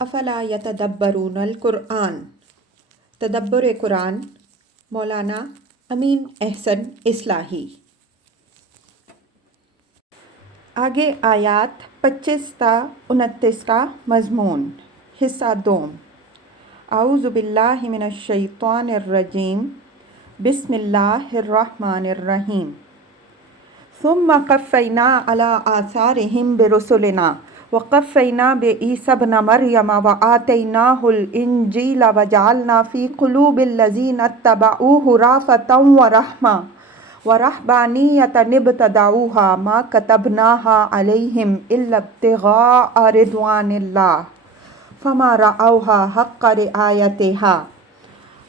افلا یتدبرون القرآن، تدبر قرآن، مولانا امین احسن اصلاحی۔ آگے آیات 25 تا 29 کا مضمون، حصہ دوم۔ اعوذ باللہ من الشیطان الرجیم، بسم اللہ الرحمن الرحیم۔ ثم قفینا علی آثارہم برسلنا وقفینا بعیسی ابن مریم وآتیناہ الانجیل وجعلنا فی قلوب الذین اتبعوہ رأفۃ ورحمۃ ورہبانیۃ ابتدعوہا ما کتبناہا علیہم الا ابتغاء رضوان اللہ فما رعوہا حق رعایتہا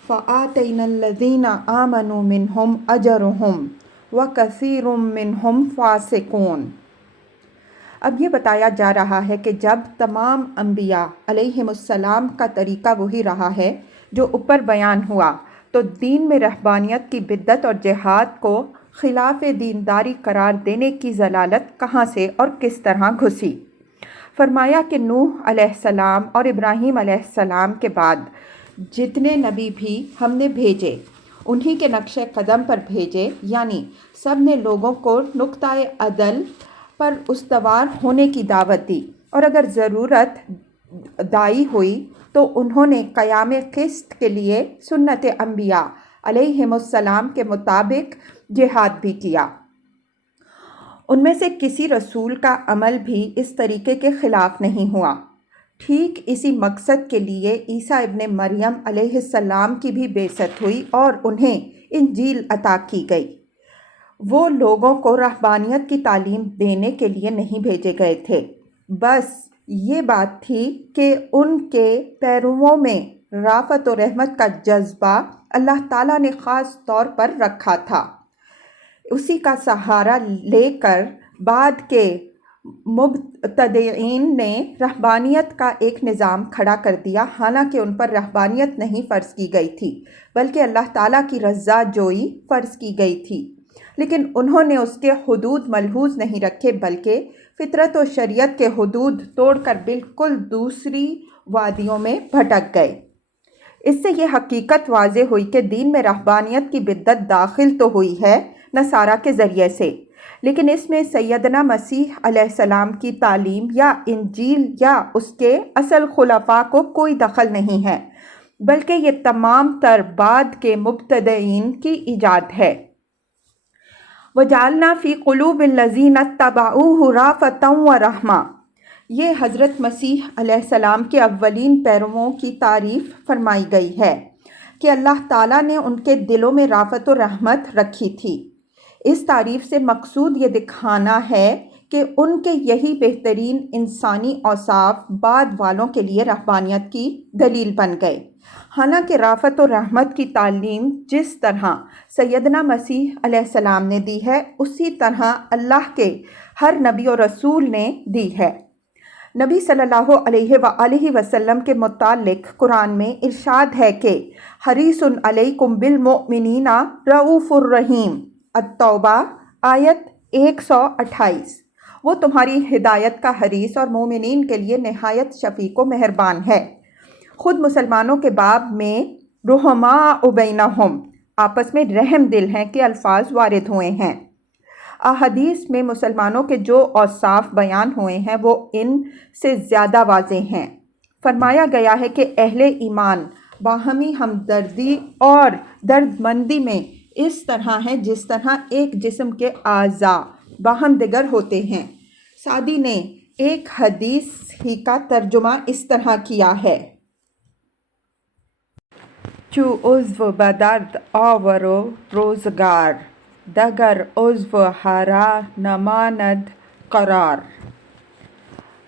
فآتینا الذین آمنوا منہم اجرہم وکثیر منہم فاسقون۔ اب یہ بتایا جا رہا ہے کہ جب تمام انبیاء علیہم السلام کا طریقہ وہی رہا ہے جو اوپر بیان ہوا، تو دین میں رہبانیت کی بدعت اور جہاد کو خلاف دینداری قرار دینے کی ضلالت کہاں سے اور کس طرح گھسی۔ فرمایا کہ نوح علیہ السلام اور ابراہیم علیہ السلام کے بعد جتنے نبی بھی ہم نے بھیجے انہی کے نقش قدم پر بھیجے، یعنی سب نے لوگوں کو نقطۂ عدل پر استوار ہونے کی دعوت دی، اور اگر ضرورت دائی ہوئی تو انہوں نے قیام قسط کے لیے سنت انبیاء علیہم السلام کے مطابق جہاد بھی کیا۔ ان میں سے کسی رسول کا عمل بھی اس طریقے کے خلاف نہیں ہوا۔ ٹھیک اسی مقصد کے لیے عیسیٰ ابن مریم علیہ السلام کی بھی بعثت ہوئی اور انہیں انجیل عطا کی گئی۔ وہ لوگوں کو رہبانیت کی تعلیم دینے کے لیے نہیں بھیجے گئے تھے، بس یہ بات تھی کہ ان کے پیرووں میں رافت و رحمت کا جذبہ اللہ تعالیٰ نے خاص طور پر رکھا تھا۔ اسی کا سہارا لے کر بعد کے مبتدعین نے رہبانیت کا ایک نظام کھڑا کر دیا، حالانکہ ان پر رہبانیت نہیں فرض کی گئی تھی بلکہ اللہ تعالیٰ کی رضا جوئی فرض کی گئی تھی، لیکن انہوں نے اس کے حدود ملحوظ نہیں رکھے بلکہ فطرت و شریعت کے حدود توڑ کر بالکل دوسری وادیوں میں بھٹک گئے۔ اس سے یہ حقیقت واضح ہوئی کہ دین میں رہبانیت کی بدعت داخل تو ہوئی ہے نصارہ کے ذریعے سے، لیکن اس میں سیدنا مسیح علیہ السلام کی تعلیم یا انجیل یا اس کے اصل خلفاء کو کوئی دخل نہیں ہے، بلکہ یہ تمام تر بعد کے مبتدعین کی ایجاد ہے۔ وَجَعَلْنَا فِي قُلُوبِ الَّذِينَ اتَّبَعُوهُ رَأْفَةً وَرَحْمَةً۔ یہ حضرت مسیح علیہ السلام کے اولین پیرووں کی تعریف فرمائی گئی ہے کہ اللہ تعالیٰ نے ان کے دلوں میں رافت و رحمت رکھی تھی۔ اس تعریف سے مقصود یہ دکھانا ہے کہ ان کے یہی بہترین انسانی اوصاف بعد والوں کے لیے رہبانیت کی دلیل بن گئے۔ حالانکہ رافت و رحمت کی تعلیم جس طرح سیدنا مسیح علیہ السلام نے دی ہے، اسی طرح اللہ کے ہر نبی و رسول نے دی ہے۔ نبی صلی اللہ علیہ وآلہ وسلم کے متعلق قرآن میں ارشاد ہے کہ حریص علیکم بالمؤمنین رؤوف الرحیم، التوبہ آیت 128۔ وہ تمہاری ہدایت کا حریص اور مومنین کے لیے نہایت شفیق و مہربان ہے۔ خود مسلمانوں کے باب میں رحماء بینہم، آپس میں رحم دل ہیں کے الفاظ وارد ہوئے ہیں۔ احادیث میں مسلمانوں کے جو اوصاف بیان ہوئے ہیں وہ ان سے زیادہ واضح ہیں۔ فرمایا گیا ہے کہ اہل ایمان باہمی ہمدردی اور دردمندی میں اس طرح ہیں جس طرح ایک جسم کے اعضاء باہم دیگر ہوتے ہیں۔ سعدی نے ایک حدیث ہی کا ترجمہ اس طرح کیا ہے: چو عضو بدرد آورو روزگار، دگر عضو ہرا نماند قرار۔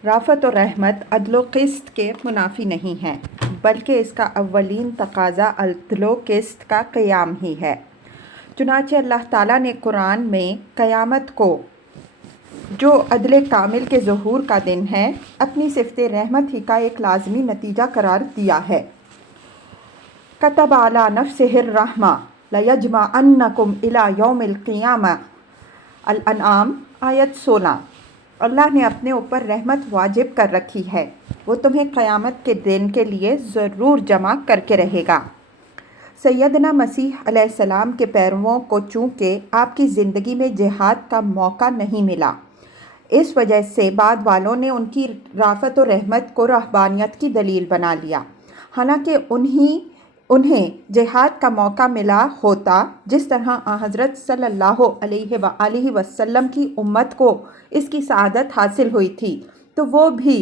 رافت و رحمت عدل و قسط کے منافی نہیں ہے، بلکہ اس کا اولین تقاضا عدل و قسط کا قیام ہی ہے۔ چنانچہ اللہ تعالیٰ نے قرآن میں قیامت کو، جو عدل کامل کے ظہور کا دن ہے، اپنی صفت رحمت ہی کا ایک لازمی نتیجہ قرار دیا ہے۔ کتب علی نفسہ الرحمہ لیجمعنکم الی یوم القیامہ، الانعام آیت 16۔ اللہ نے اپنے اوپر رحمت واجب کر رکھی ہے، وہ تمہیں قیامت کے دن کے لیے ضرور جمع کر کے رہے گا۔ سیدنا مسیح علیہ السلام کے پیرووں کو چونکہ آپ کی زندگی میں جہاد کا موقع نہیں ملا، اس وجہ سے بعد والوں نے ان کی رافت و رحمت کو رہبانیت کی دلیل بنا لیا، حالانکہ انہیں جہاد کا موقع ملا ہوتا جس طرح حضرت صلی اللہ علیہ وآلہ وسلم کی امت کو اس کی سعادت حاصل ہوئی تھی تو وہ بھی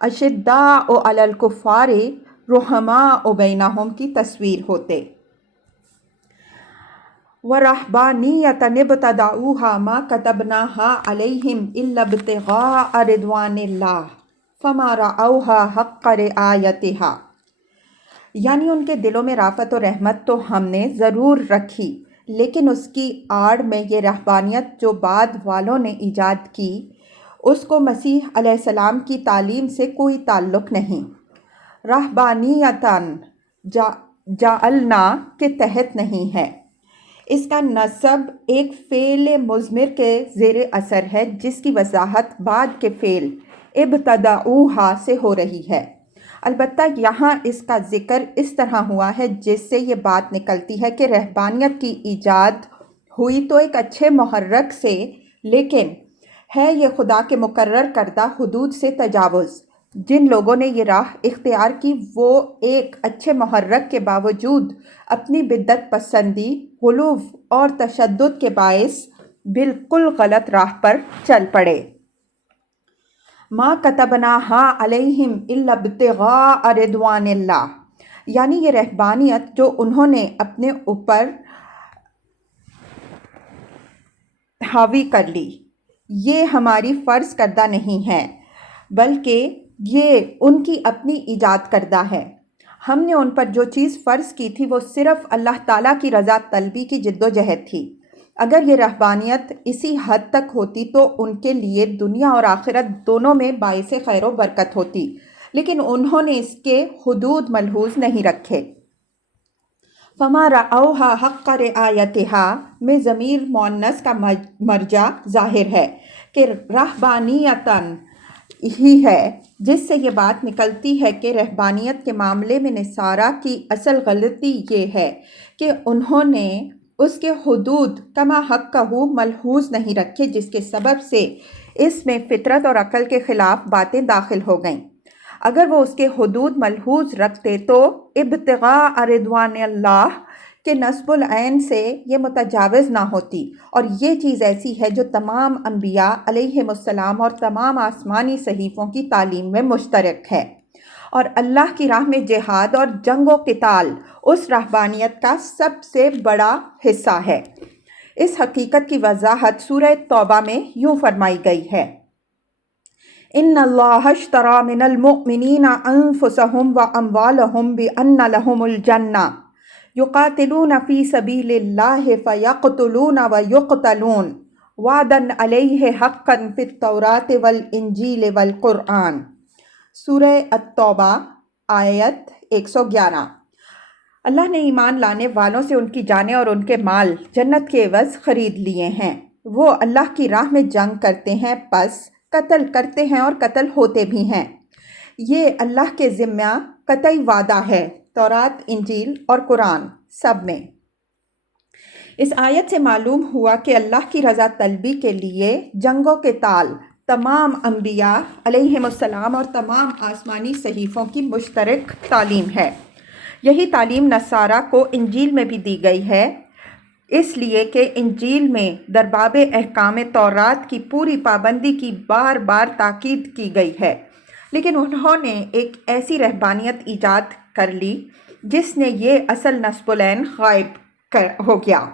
اشداء علی الکفار رحماء بینہم کی تصویر ہوتے۔ وَرَهْبَانِيَّةً ابْتَدَعُوهَا مَا كَتَبْنَاهَا عَلَيْهِمْ إِلَّا ابْتِغَاءَ رِضْوَانِ اللَّهِ فَمَا رَعَوْهَا حَقَّ رِعَایَتِهَا، یعنی ان کے دلوں میں رافت و رحمت تو ہم نے ضرور رکھی، لیکن اس کی آڑ میں یہ رہبانیت جو بعد والوں نے ایجاد کی، اس کو مسیح علیہ السلام کی تعلیم سے کوئی تعلق نہیں۔ رہبانیتاً جعلنا کے تحت نہیں ہے، اس کا نسب ایک فعل مضمر کے زیر اثر ہے جس کی وضاحت بعد کے فعل ابتدعوہا سے ہو رہی ہے۔ البتہ یہاں اس کا ذکر اس طرح ہوا ہے جس سے یہ بات نکلتی ہے کہ رہبانیت کی ایجاد ہوئی تو ایک اچھے محرک سے، لیکن ہے یہ خدا کے مقرر کردہ حدود سے تجاوز۔ جن لوگوں نے یہ راہ اختیار کی وہ ایک اچھے محرک کے باوجود اپنی بدعت پسندی، غلو اور تشدد کے باعث بالکل غلط راہ پر چل پڑے۔ ما کتبناہا علیہم الا ابتغاء رضوان اللہ، یعنی یہ رہبانیت جو انہوں نے اپنے اوپر حاوی کر لی، یہ ہماری فرض کردہ نہیں ہے بلکہ یہ ان کی اپنی ایجاد کردہ ہے۔ ہم نے ان پر جو چیز فرض کی تھی وہ صرف اللہ تعالیٰ کی رضا طلبی کی جد و جہد تھی۔ اگر یہ رہبانیت اسی حد تک ہوتی تو ان کے لیے دنیا اور آخرت دونوں میں باعث خیر و برکت ہوتی، لیکن انہوں نے اس کے حدود ملحوظ نہیں رکھے۔ فما رعوہا حق رعایتہا میں ضمیر مؤنث کا مرجع ظاہر ہے کہ رہبانیتاً ہی ہے، جس سے یہ بات نکلتی ہے کہ رہبانیت کے معاملے میں نصارہ کی اصل غلطی یہ ہے کہ انہوں نے اس کے حدود کما حقہ ملحوظ نہیں رکھے، جس کے سبب سے اس میں فطرت اور عقل کے خلاف باتیں داخل ہو گئیں۔ اگر وہ اس کے حدود ملحوظ رکھتے تو ابتغاء رضوان اللہ کے نصب العین سے یہ متجاوز نہ ہوتی، اور یہ چیز ایسی ہے جو تمام انبیاء علیہم السلام اور تمام آسمانی صحیفوں کی تعلیم میں مشترک ہے، اور اللہ کی راہ میں جہاد اور جنگ و قتال اس رہبانیت کا سب سے بڑا حصہ ہے۔ اس حقیقت کی وضاحت سورہ توبہ میں یوں فرمائی گئی ہے: ان اللہ اشتری من المؤمنین انفسہم واموالہم بان لہم الجنہ یقاتلون فی سبیل اللہ فیقتلون ویقتلون وعدا علیہ حقا فی التوراۃ والانجیل والقرآن۔ سورہ التوبہ آیت 111۔ اللہ نے ایمان لانے والوں سے ان کی جانیں اور ان کے مال جنت کے عوض خرید لیے ہیں۔ وہ اللہ کی راہ میں جنگ کرتے ہیں، پس قتل کرتے ہیں اور قتل ہوتے بھی ہیں۔ یہ اللہ کے ذمہ قطعی وعدہ ہے، تورات، انجیل اور قرآن سب میں۔ اس آیت سے معلوم ہوا کہ اللہ کی رضا طلبی کے لیے جنگ و قتال تمام انبیاء علیہم السلام اور تمام آسمانی صحیفوں کی مشترک تعلیم ہے۔ یہی تعلیم نصارہ کو انجیل میں بھی دی گئی ہے، اس لیے کہ انجیل میں درباب احکام تورات کی پوری پابندی کی بار بار تاکید کی گئی ہے، لیکن انہوں نے ایک ایسی رہبانیت ایجاد کر لی جس نے یہ اصل نصب العین غائب ہو گیا۔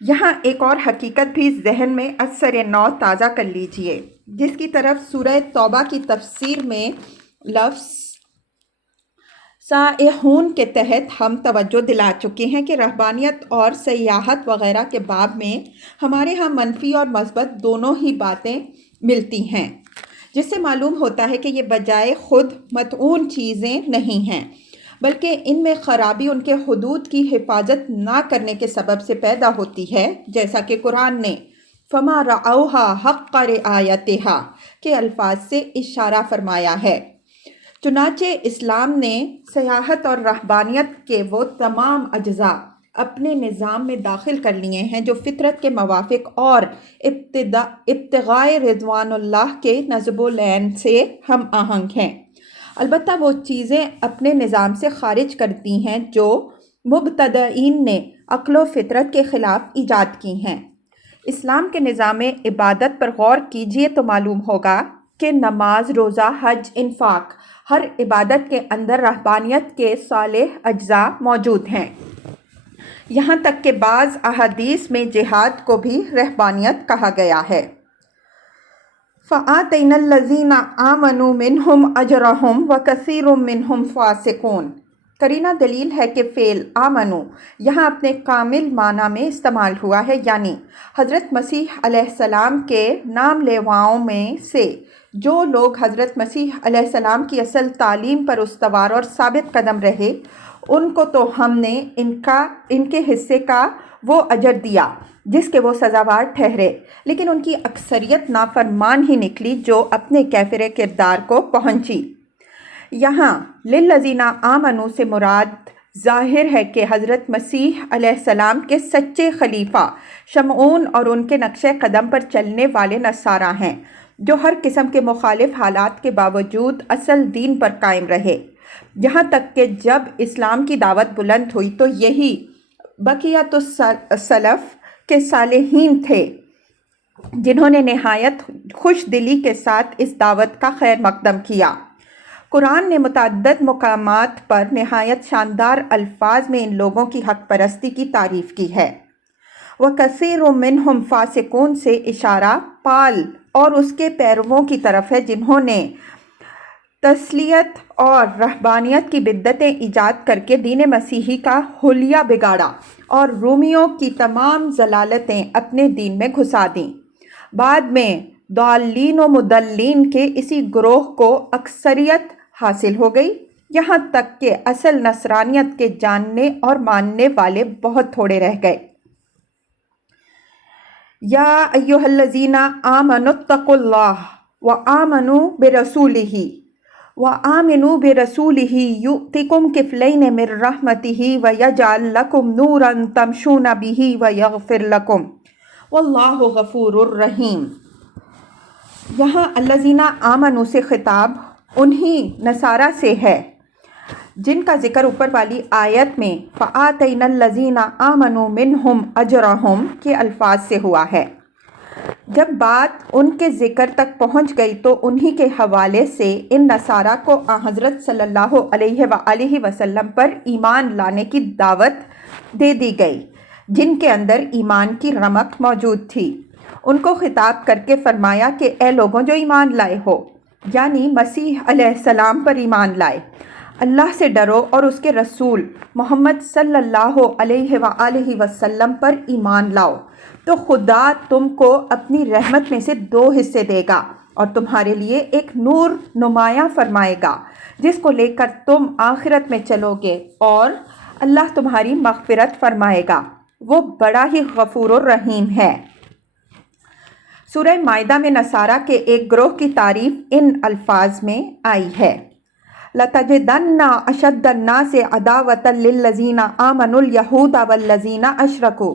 یہاں ایک اور حقیقت بھی ذہن میں اثر نو تازہ کر لیجئے، جس کی طرف سورہ توبہ کی تفسیر میں لفظ سائحون کے تحت ہم توجہ دلا چکے ہیں کہ رہبانیت اور سیاحت وغیرہ کے باب میں ہمارے ہاں منفی اور مثبت دونوں ہی باتیں ملتی ہیں، جس سے معلوم ہوتا ہے کہ یہ بجائے خود مطعون چیزیں نہیں ہیں، بلکہ ان میں خرابی ان کے حدود کی حفاظت نہ کرنے کے سبب سے پیدا ہوتی ہے، جیسا کہ قرآن نے فما رعوہا حق رعایتہا کے الفاظ سے اشارہ فرمایا ہے۔ چنانچہ اسلام نے سیاحت اور رہبانیت کے وہ تمام اجزاء اپنے نظام میں داخل کر لیے ہیں جو فطرت کے موافق اور ابتغائے رضوان اللہ کے نصب العین سے ہم آہنگ ہیں۔ البتہ وہ چیزیں اپنے نظام سے خارج کرتی ہیں جو مبتدئین نے عقل و فطرت کے خلاف ایجاد کی ہیں۔ اسلام کے نظام عبادت پر غور کیجئے تو معلوم ہوگا کہ نماز، روزہ، حج، انفاق، ہر عبادت کے اندر رہبانیت کے صالح اجزاء موجود ہیں۔ یہاں تک کہ بعض احادیث میں جہاد کو بھی رہبانیت کہا گیا ہے۔ فَآتَيْنَا الَّذِينَ آمَنُوا مِنْهُمْ أَجْرَهُمْ وَكَثِيرٌ مِّنْهُمْ فَاسِقُونَ۔ قرینہ دلیل ہے کہ فعل آمنو یہاں اپنے کامل معنی میں استعمال ہوا ہے، یعنی حضرت مسیح علیہ السلام کے نام لیواؤں میں سے جو لوگ حضرت مسیح علیہ السلام کی اصل تعلیم پر استوار اور ثابت قدم رہے، ان کو تو ہم نے ان کے حصے کا وہ اجر دیا جس کے وہ سزاوار ٹھہرے، لیکن ان کی اکثریت نافرمان ہی نکلی جو اپنے کافر کردار کو پہنچی۔ یہاں للذین آمنوا سے مراد ظاہر ہے کہ حضرت مسیح علیہ السلام کے سچے خلیفہ شمعون اور ان کے نقش قدم پر چلنے والے نصارہ ہیں، جو ہر قسم کے مخالف حالات کے باوجود اصل دین پر قائم رہے، یہاں تک کہ جب اسلام کی دعوت بلند ہوئی تو یہی بقیت السلف کے صالحین تھے جنہوں نے نہایت خوش دلی کے ساتھ اس دعوت کا خیر مقدم کیا۔ قرآن نے متعدد مقامات پر نہایت شاندار الفاظ میں ان لوگوں کی حق پرستی کی تعریف کی ہے۔ وَكَثِيرٌ مِّنْهُمْ فَاسِقُونَ سے اشارہ پال اور اس کے پیرووں کی طرف ہے جنہوں نے تسلیت اور رہبانیت کی بدعتیں ایجاد کر کے دین مسیحی کا حلیہ بگاڑا اور رومیوں کی تمام ضلالتیں اپنے دین میں گھسا دیں۔ بعد میں ضالین و مضلین کے اسی گروہ کو اکثریت حاصل ہو گئی، یہاں تک کہ اصل نصرانیت کے جاننے اور ماننے والے بہت تھوڑے رہ گئے۔ یا ایھا الذین آمنوا اتقوا اللہ وآمنوا برسولہ یؤتکم کفلین من رحمتہ ویجعل لکم نورا تمشون بہ ویغفر لکم واللہ غفور رحیم۔ یہاں الذین آمنوا سے خطاب انہی نصارہ سے ہے جن کا ذکر اوپر والی آیت میں فَآتَيْنَا الَّذِينَ آمَنُوا مِنْهُمْ أَجْرَهُمْ کے الفاظ سے ہوا ہے۔ جب بات ان کے ذکر تک پہنچ گئی تو انہی کے حوالے سے ان نصارہ کو حضرت صلی اللہ علیہ وآلہ وسلم پر ایمان لانے کی دعوت دے دی گئی، جن کے اندر ایمان کی رمق موجود تھی۔ ان کو خطاب کر کے فرمایا کہ اے لوگوں جو ایمان لائے ہو، یعنی مسیح علیہ السلام پر ایمان لائے، اللہ سے ڈرو اور اس کے رسول محمد صلی اللہ علیہ وآلہ وسلم پر ایمان لاؤ تو خدا تم کو اپنی رحمت میں سے 2 حصے دے گا اور تمہارے لیے ایک نور نمایاں فرمائے گا جس کو لے کر تم آخرت میں چلو گے، اور اللہ تمہاری مغفرت فرمائے گا، وہ بڑا ہی غفور الرحیم ہے۔ سورہ مائدہ میں نصارہ کے ایک گروہ کی تعریف ان الفاظ میں آئی ہے۔ لَتَجِدَنَّ أَشَدَّ النَّاسِ عَدَاوَةً لِلَّذِينَ آمَنُوا الْيَهُودَ وَالَّذِينَ أَشْرَكُوا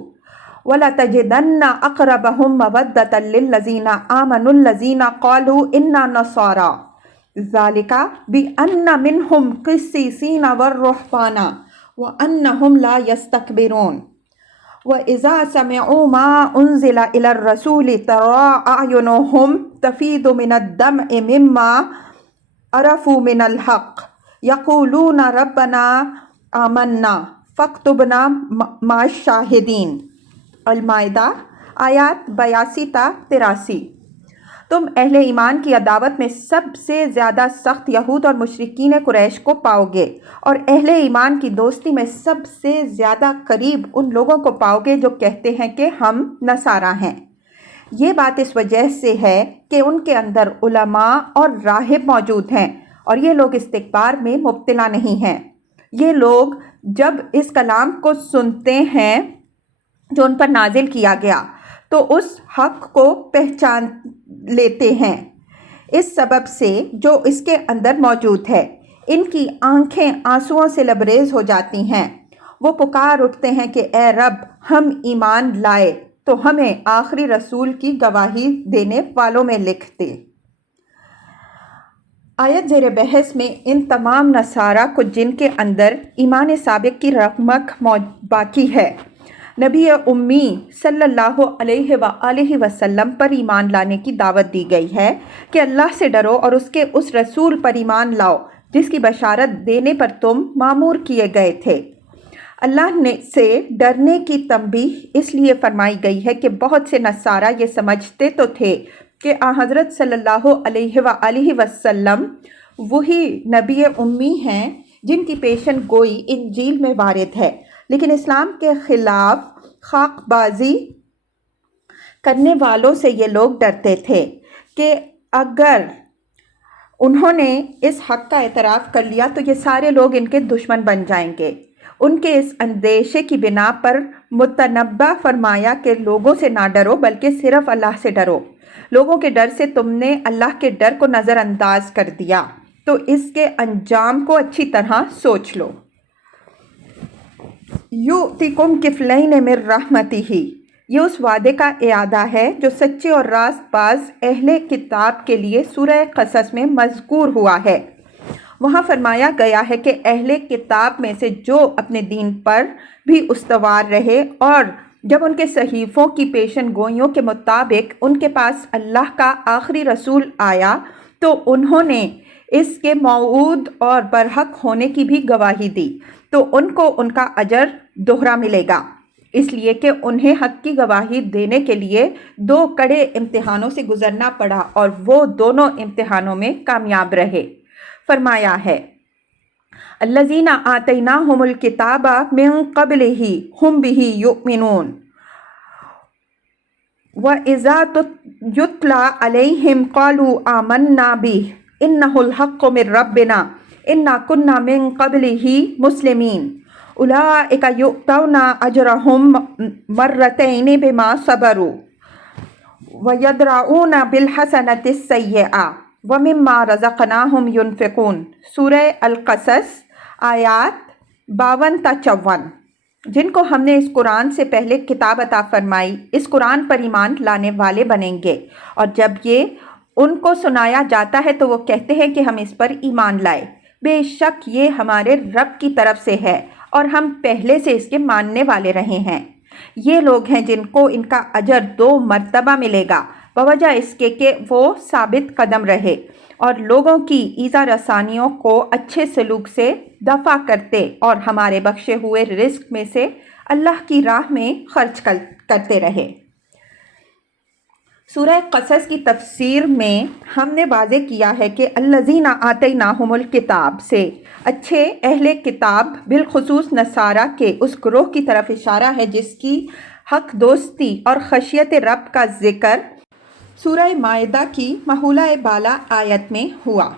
وَلَتَجِدَنَّ أَقْرَبَهُم مَّوَدَّةً لِلَّذِينَ آمَنُوا الَّذِينَ قَالُوا إِنَّا نَصَارَىٰ ذَلِكَ بِأَنَّ مِنْهُمْ قِسِّيسِينَ وَالرُّهْبَانَ وَأَنَّهُمْ لَا يَسْتَكْبِرُونَ وَإِذَا سَمِعُوا مَا أُنزِلَ إِلَى الرَّسُولِ تَرَىٰ أَعْيُنُهُمْ تَفِيضُ مِنَ الدَّمْعِ مِمَّا عَرَفُوا مِنَ الْحَقِّ يَقُولُونَ رَبَّنَا آمَنَّا فَاكْتُبْنَا مَعَ الشَّاهِدِينَ۔ المائدہ آیات 82 تا 83۔ تم اہل ایمان کی عداوت میں سب سے زیادہ سخت یہود اور مشرکین قریش کو پاؤ گے، اور اہل ایمان کی دوستی میں سب سے زیادہ قریب ان لوگوں کو پاؤ گے جو کہتے ہیں کہ ہم نصارہ ہیں۔ یہ بات اس وجہ سے ہے کہ ان کے اندر علماء اور راہب موجود ہیں اور یہ لوگ استکبار میں مبتلا نہیں ہیں۔ یہ لوگ جب اس کلام کو سنتے ہیں جو ان پر نازل کیا گیا تو اس حق کو پہچان لیتے ہیں اس سبب سے جو اس کے اندر موجود ہے۔ ان کی آنکھیں آنسوؤں سے لبریز ہو جاتی ہیں۔ وہ پکار اٹھتے ہیں کہ اے رب، ہم ایمان لائے تو ہمیں آخری رسول کی گواہی دینے والوں میں لکھ دے۔ آیت زیر بحث میں ان تمام نصارہ کو جن کے اندر ایمان سابق کی رمق باقی ہے، نبی امی صلی اللہ علیہ وآلہ وسلم پر ایمان لانے کی دعوت دی گئی ہے کہ اللہ سے ڈرو اور اس کے اس رسول پر ایمان لاؤ جس کی بشارت دینے پر تم مامور کیے گئے تھے۔ اللہ سے ڈرنے کی تنبیہ اس لیے فرمائی گئی ہے کہ بہت سے نصارہ یہ سمجھتے تو تھے کہ حضرت صلی اللہ علیہ وآلہ وسلم وہی نبی امی ہیں جن کی پیشن گوئی انجیل میں وارد ہے، لیکن اسلام کے خلاف خاک بازی کرنے والوں سے یہ لوگ ڈرتے تھے کہ اگر انہوں نے اس حق کا اعتراف کر لیا تو یہ سارے لوگ ان کے دشمن بن جائیں گے۔ ان کے اس اندیشے کی بنا پر متنبہ فرمایا کہ لوگوں سے نہ ڈرو بلکہ صرف اللہ سے ڈرو۔ لوگوں کے ڈر سے تم نے اللہ کے ڈر کو نظر انداز کر دیا تو اس کے انجام کو اچھی طرح سوچ لو۔ یؤتکم کفلین من رحمتہ، یہ اس وعدے کا اعادہ ہے جو سچے اور راست باز اہل کتاب کے لیے سورہ قصص میں مذکور ہوا ہے۔ وہاں فرمایا گیا ہے کہ اہل کتاب میں سے جو اپنے دین پر بھی استوار رہے اور جب ان کے صحیفوں کی پیشن گوئیوں کے مطابق ان کے پاس اللہ کا آخری رسول آیا تو انہوں نے اس کے موعود اور برحق ہونے کی بھی گواہی دی تو ان کو ان کا اجر دوہرا ملے گا، اس لیے کہ انہیں حق کی گواہی دینے کے لیے 2 کڑے امتحانوں سے گزرنا پڑا اور وہ دونوں امتحانوں میں کامیاب رہے۔ فرمایا ہے الذین آتیناہم الکتاب من قبلہ ہم بہ یؤمنون وَإِذَا یتلی علیہم قالوا آمنا بہ انہ الحق من ربنا انا کنا من قبلہ مسلمین اولئک یؤتون اجرہم مرتین بما صبروا ویدرؤون بالحسنۃ السیئۃ وَمِمَّا رَزَقْنَاهُمْ يُنْفِقُونَ، سورہ القصص آیات 52 تا 54۔ جن کو ہم نے اس قرآن سے پہلے کتاب عطا فرمائی اس قرآن پر ایمان لانے والے بنیں گے، اور جب یہ ان کو سنایا جاتا ہے تو وہ کہتے ہیں کہ ہم اس پر ایمان لائے، بے شک یہ ہمارے رب کی طرف سے ہے اور ہم پہلے سے اس کے ماننے والے رہے ہیں۔ یہ لوگ ہیں جن کو ان کا اجر 2 مرتبہ ملے گا بوجہ اس کے کہ وہ ثابت قدم رہے اور لوگوں کی ایذا رسانیوں کو اچھے سلوک سے دفع کرتے اور ہمارے بخشے ہوئے رزق میں سے اللہ کی راہ میں خرچ کرتے رہے۔ سورہ قصص کی تفسیر میں ہم نے واضح کیا ہے کہ الذین آتیناہم الکتاب سے اچھے اہل کتاب بالخصوص نصارہ کے اس گروہ کی طرف اشارہ ہے جس کی حق دوستی اور خشیت رب کا ذکر سورہ مائدہ کی محولہ بالا آیت میں ہوا۔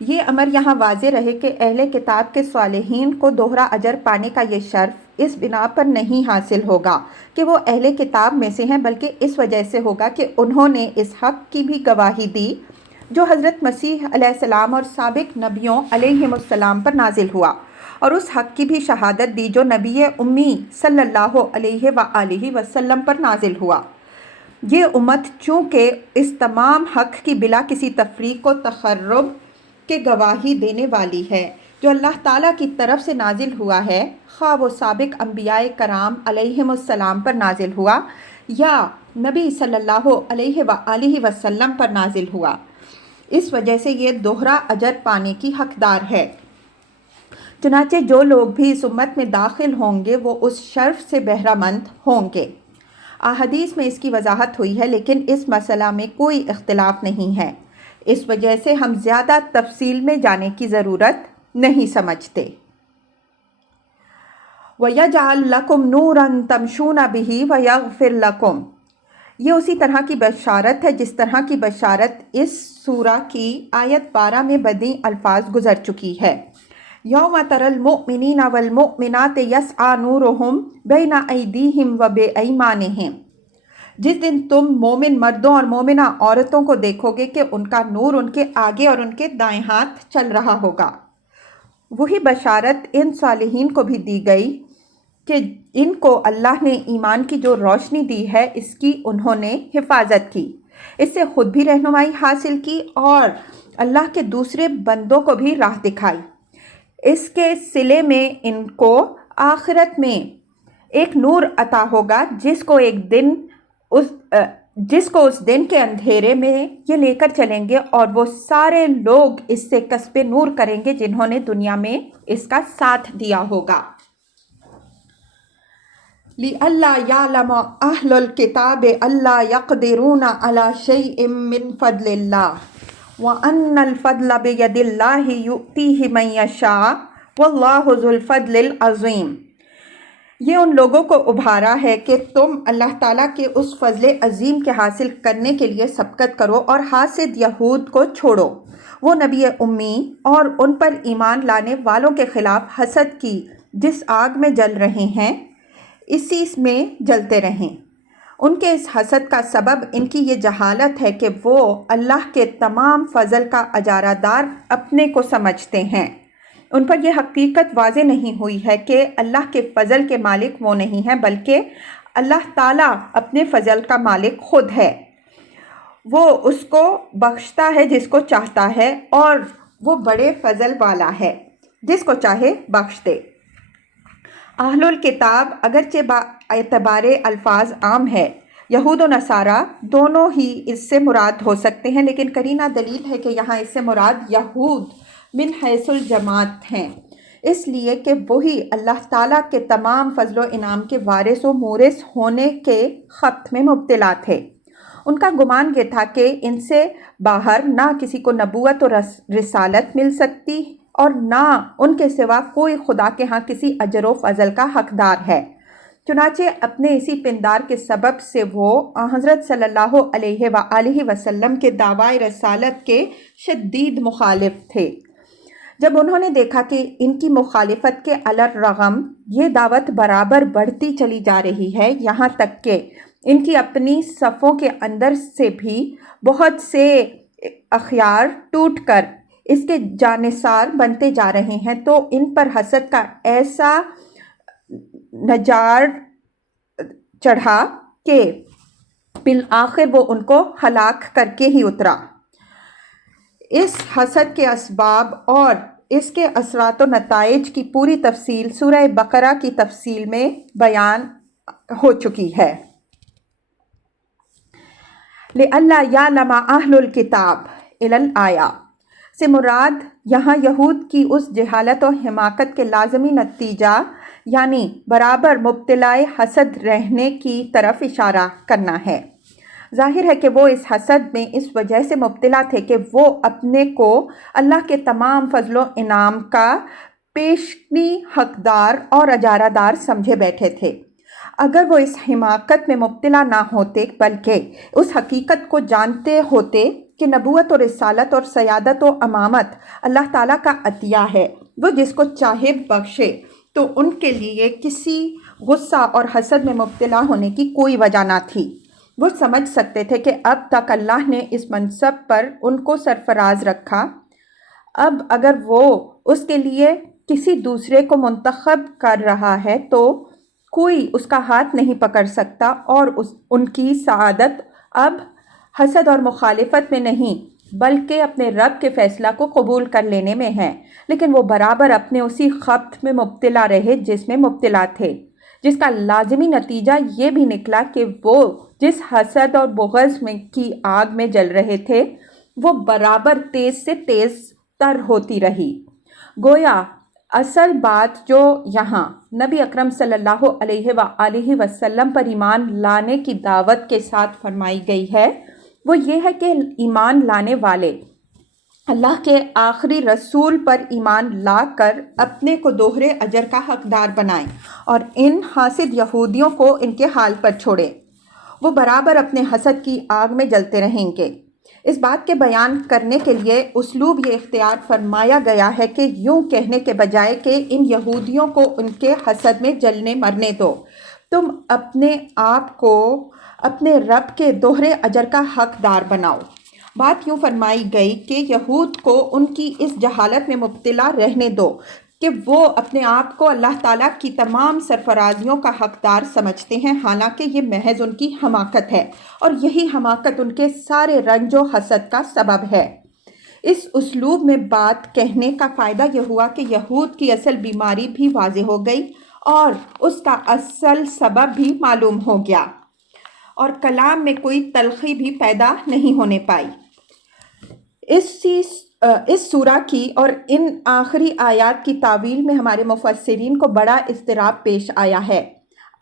یہ امر یہاں واضح رہے کہ اہل کتاب کے صالحین کو دوہرا اجر پانے کا یہ شرف اس بنا پر نہیں حاصل ہوگا کہ وہ اہل کتاب میں سے ہیں، بلکہ اس وجہ سے ہوگا کہ انہوں نے اس حق کی بھی گواہی دی جو حضرت مسیح علیہ السلام اور سابق نبیوں علیہم السلام پر نازل ہوا، اور اس حق کی بھی شہادت دی جو نبی امی صلی اللہ علیہ وآلہ وسلم پر نازل ہوا۔ یہ امت چونکہ اس تمام حق کی بلا کسی تفریق و تخرب کے گواہی دینے والی ہے جو اللہ تعالیٰ کی طرف سے نازل ہوا ہے، خواہ وہ سابق انبیاء کرام علیہم السلام پر نازل ہوا یا نبی صلی اللہ علیہ وآلہ وسلم پر نازل ہوا، اس وجہ سے یہ دوہرا اجر پانے کی حقدار ہے۔ چنانچہ جو لوگ بھی اس امت میں داخل ہوں گے وہ اس شرف سے بہرہ مند ہوں گے۔ احادیث میں اس کی وضاحت ہوئی ہے، لیکن اس مسئلہ میں کوئی اختلاف نہیں ہے، اس وجہ سے ہم زیادہ تفصیل میں جانے کی ضرورت نہیں سمجھتے۔ وَيَجْعَلْ لَكُمْ نُورًا تَمْشُونَ بِهِ وَيَغْفِرْ لَكُمْ، یہ اسی طرح کی بشارت ہے جس طرح کی بشارت اس سورہ کی آیت 12 میں بدیع الفاظ گزر چکی ہے۔ یوم تری المؤمنین والمؤمنات یسعی نورہم بین ایدیہم وبایمانہم، جس دن تم مومن مردوں اور مومنہ عورتوں کو دیکھو گے کہ ان کا نور ان کے آگے اور ان کے دائیں ہاتھ چل رہا ہوگا۔ وہی بشارت ان صالحین کو بھی دی گئی کہ ان کو اللہ نے ایمان کی جو روشنی دی ہے اس کی انہوں نے حفاظت کی، اس سے خود بھی رہنمائی حاصل کی اور اللہ کے دوسرے بندوں کو بھی راہ دکھائی۔ اس کے صلے میں ان کو آخرت میں ایک نور عطا ہوگا جس کو اس دن کے اندھیرے میں یہ لے کر چلیں گے، اور وہ سارے لوگ اس سے کسب نور کریں گے جنہوں نے دنیا میں اس کا ساتھ دیا ہوگا۔ لِأَلَّا يَعْلَمَ أَهْلُ الْكِتَابِ أَلَّا يَقْدِرُونَ عَلَى شَيْءٍ مِّن فَضْلِ اللَّهِ وَأَنَّ الْفَضْلَ بِيَدِ اللَّهِ يُؤْتِيهِ مَن يَشَاءُ وَاللَّهُ ذُو الْفَضْلِ الْعَظِيمِ۔ یہ ان لوگوں کو ابھارا ہے کہ تم اللہ تعالیٰ کے اس فضل عظیم کے حاصل کرنے کے لیے سبقت کرو اور حاسد یہود کو چھوڑو۔ وہ نبی امی اور ان پر ایمان لانے والوں کے خلاف حسد کی جس آگ میں جل رہے ہیں اسی میں جلتے رہیں۔ ان کے اس حسد کا سبب ان کی یہ جہالت ہے کہ وہ اللہ کے تمام فضل کا اجارہ دار اپنے کو سمجھتے ہیں۔ ان پر یہ حقیقت واضح نہیں ہوئی ہے کہ اللہ کے فضل کے مالک وہ نہیں ہیں بلکہ اللہ تعالیٰ اپنے فضل کا مالک خود ہے۔ وہ اس کو بخشتا ہے جس کو چاہتا ہے اور وہ بڑے فضل والا ہے، جس کو چاہے بخش دے۔ اہل الکتاب اگرچہ با اعتبار الفاظ عام ہے، یہود و نصارہ دونوں ہی اس سے مراد ہو سکتے ہیں، لیکن قرینہ دلیل ہے کہ یہاں اس سے مراد یہود من حیث الجماعت ہیں، اس لیے کہ وہی اللہ تعالیٰ کے تمام فضل و انعام کے وارث و مورث ہونے کے خبط میں مبتلا تھے۔ ان کا گمان یہ تھا کہ ان سے باہر نہ کسی کو نبوت و رسالت مل سکتی اور نہ ان کے سوا کوئی خدا کے ہاں کسی اجر و فضل کا حقدار ہے۔ چنانچہ اپنے اسی پندار کے سبب سے وہ حضرت صلی اللہ علیہ وآلہ وسلم کے دعوی رسالت کے شدید مخالف تھے۔ جب انہوں نے دیکھا کہ ان کی مخالفت کے علی الرغم یہ دعوت برابر بڑھتی چلی جا رہی ہے، یہاں تک کہ ان کی اپنی صفوں کے اندر سے بھی بہت سے اخیار ٹوٹ کر اس کے جانثار بنتے جا رہے ہیں، تو ان پر حسد کا ایسا نجار چڑھا کہ بالآخر وہ ان کو ہلاک کر کے ہی اترا۔ اس حسد کے اسباب اور اس کے اثرات و نتائج کی پوری تفصیل سورہ بقرہ کی تفصیل میں بیان ہو چکی ہے۔ لِأَلَّا يَعْلَمَ أَهْلُ الْكِتَابِ إِلَى الْآيَةِ سے مراد یہاں یہود کی اس جہالت و حماقت کے لازمی نتیجہ یعنی برابر مبتلا حسد رہنے کی طرف اشارہ کرنا ہے۔ ظاہر ہے کہ وہ اس حسد میں اس وجہ سے مبتلا تھے کہ وہ اپنے کو اللہ کے تمام فضل و انعام کا پیشنی حقدار اور اجارہ دار سمجھے بیٹھے تھے۔ اگر وہ اس حماقت میں مبتلا نہ ہوتے بلکہ اس حقیقت کو جانتے ہوتے کہ نبوت و رسالت اور سیادت و امامت اللہ تعالیٰ کا عطیہ ہے، وہ جس کو چاہے بخشے، تو ان کے لیے کسی غصہ اور حسد میں مبتلا ہونے کی کوئی وجہ نہ تھی۔ وہ سمجھ سکتے تھے کہ اب تک اللہ نے اس منصب پر ان کو سرفراز رکھا، اب اگر وہ اس کے لیے کسی دوسرے کو منتخب کر رہا ہے تو کوئی اس کا ہاتھ نہیں پکڑ سکتا، اور ان کی سعادت اب حسد اور مخالفت میں نہیں بلکہ اپنے رب کے فیصلہ کو قبول کر لینے میں ہے۔ لیکن وہ برابر اپنے اسی خبط میں مبتلا رہے جس میں مبتلا تھے، جس کا لازمی نتیجہ یہ بھی نکلا کہ وہ جس حسد اور بغض کی آگ میں جل رہے تھے وہ برابر تیز سے تیز تر ہوتی رہی۔ گویا اصل بات جو یہاں نبی اکرم صلی اللہ علیہ وآلہ وسلم پر ایمان لانے کی دعوت کے ساتھ فرمائی گئی ہے وہ یہ ہے کہ ایمان لانے والے اللہ کے آخری رسول پر ایمان لا کر اپنے کو دوہرے اجر کا حقدار بنائیں اور ان حاسد یہودیوں کو ان کے حال پر چھوڑیں۔ وہ برابر اپنے حسد کی آگ میں جلتے رہیں گے۔ اس بات کے بیان کرنے کے لیے اسلوب یہ اختیار فرمایا گیا ہے کہ یوں کہنے کے بجائے کہ ان یہودیوں کو ان کے حسد میں جلنے مرنے دو، تم اپنے آپ کو اپنے رب کے دوہرے اجر کا حقدار بناؤ۔ بات یوں فرمائی گئی کہ یہود کو ان کی اس جہالت میں مبتلا رہنے دو کہ وہ اپنے آپ کو اللہ تعالیٰ کی تمام سرفرازیوں کا حقدار سمجھتے ہیں، حالانکہ یہ محض ان کی حماقت ہے، اور یہی حماقت ان کے سارے رنج و حسد کا سبب ہے۔ اس اسلوب میں بات کہنے کا فائدہ یہ ہوا کہ یہود کی اصل بیماری بھی واضح ہو گئی اور اس کا اصل سبب بھی معلوم ہو گیا، اور کلام میں کوئی تلخی بھی پیدا نہیں ہونے پائی۔ اس سورہ کی اور ان آخری آیات کی تعویل میں ہمارے مفسرین کو بڑا اضطراب پیش آیا ہے۔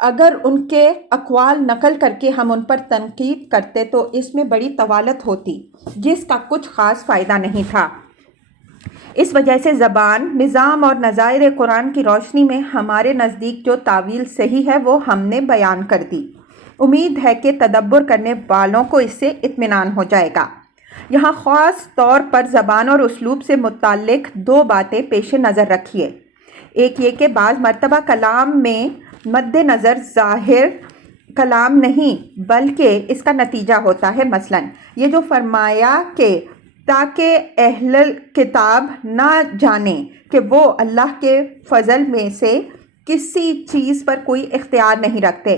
اگر ان کے اقوال نقل کر کے ہم ان پر تنقید کرتے تو اس میں بڑی طوالت ہوتی، جس کا کچھ خاص فائدہ نہیں تھا۔ اس وجہ سے زبان، نظام اور نظائر قرآن کی روشنی میں ہمارے نزدیک جو تعویل صحیح ہے وہ ہم نے بیان کر دی۔ امید ہے کہ تدبر کرنے والوں کو اس سے اطمینان ہو جائے گا۔ یہاں خاص طور پر زبان اور اسلوب سے متعلق دو باتیں پیش نظر رکھیے۔ ایک یہ کہ بعض مرتبہ کلام میں مد نظر ظاہر کلام نہیں بلکہ اس کا نتیجہ ہوتا ہے۔ مثلاً یہ جو فرمایا کہ تاکہ اہل کتاب نہ جانیں کہ وہ اللہ کے فضل میں سے کسی چیز پر کوئی اختیار نہیں رکھتے،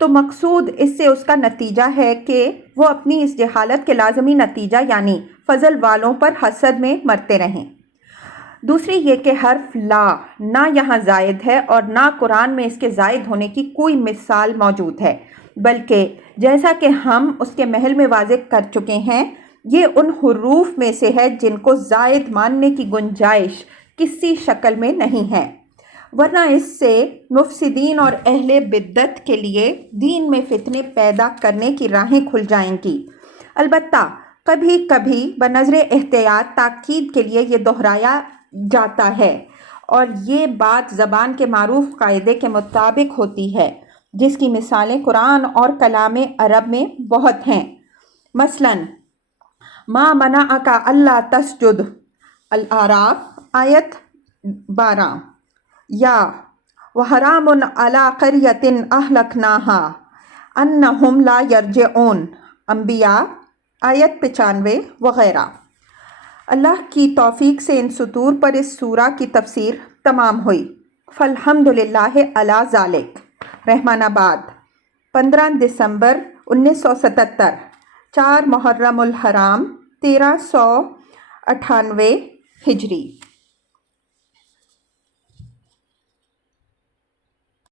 تو مقصود اس سے اس کا نتیجہ ہے کہ وہ اپنی اس جہالت کے لازمی نتیجہ یعنی فضل والوں پر حسد میں مرتے رہیں۔ دوسری یہ کہ حرف لا نہ یہاں زائد ہے اور نہ قرآن میں اس کے زائد ہونے کی کوئی مثال موجود ہے، بلکہ جیسا کہ ہم اس کے محل میں واضح کر چکے ہیں، یہ ان حروف میں سے ہے جن کو زائد ماننے کی گنجائش کسی شکل میں نہیں ہے، ورنہ اس سے مفسدین اور اہل بدعت کے لیے دین میں فتنے پیدا کرنے کی راہیں کھل جائیں گی۔ البتہ کبھی کبھی بنظر احتیاط تاکید کے لیے یہ دہرایا جاتا ہے، اور یہ بات زبان کے معروف قاعدے کے مطابق ہوتی ہے، جس کی مثالیں قرآن اور کلام عرب میں بہت ہیں۔ مثلاً ما منعک الا تسجد، الاعراف آیت 12، یا وحرام علی قریۃ اہلکناہا انہم لا یرجعون، انبیاء آیت 95 وغیرہ۔ اللہ کی توفیق سے ان سطور پر اس سورہ کی تفسیر تمام ہوئی۔ فالحمدللہ علی ذالک۔ رحمان آباد، 15 دسمبر 1977، 4 محرم الحرام 1398 ہجری۔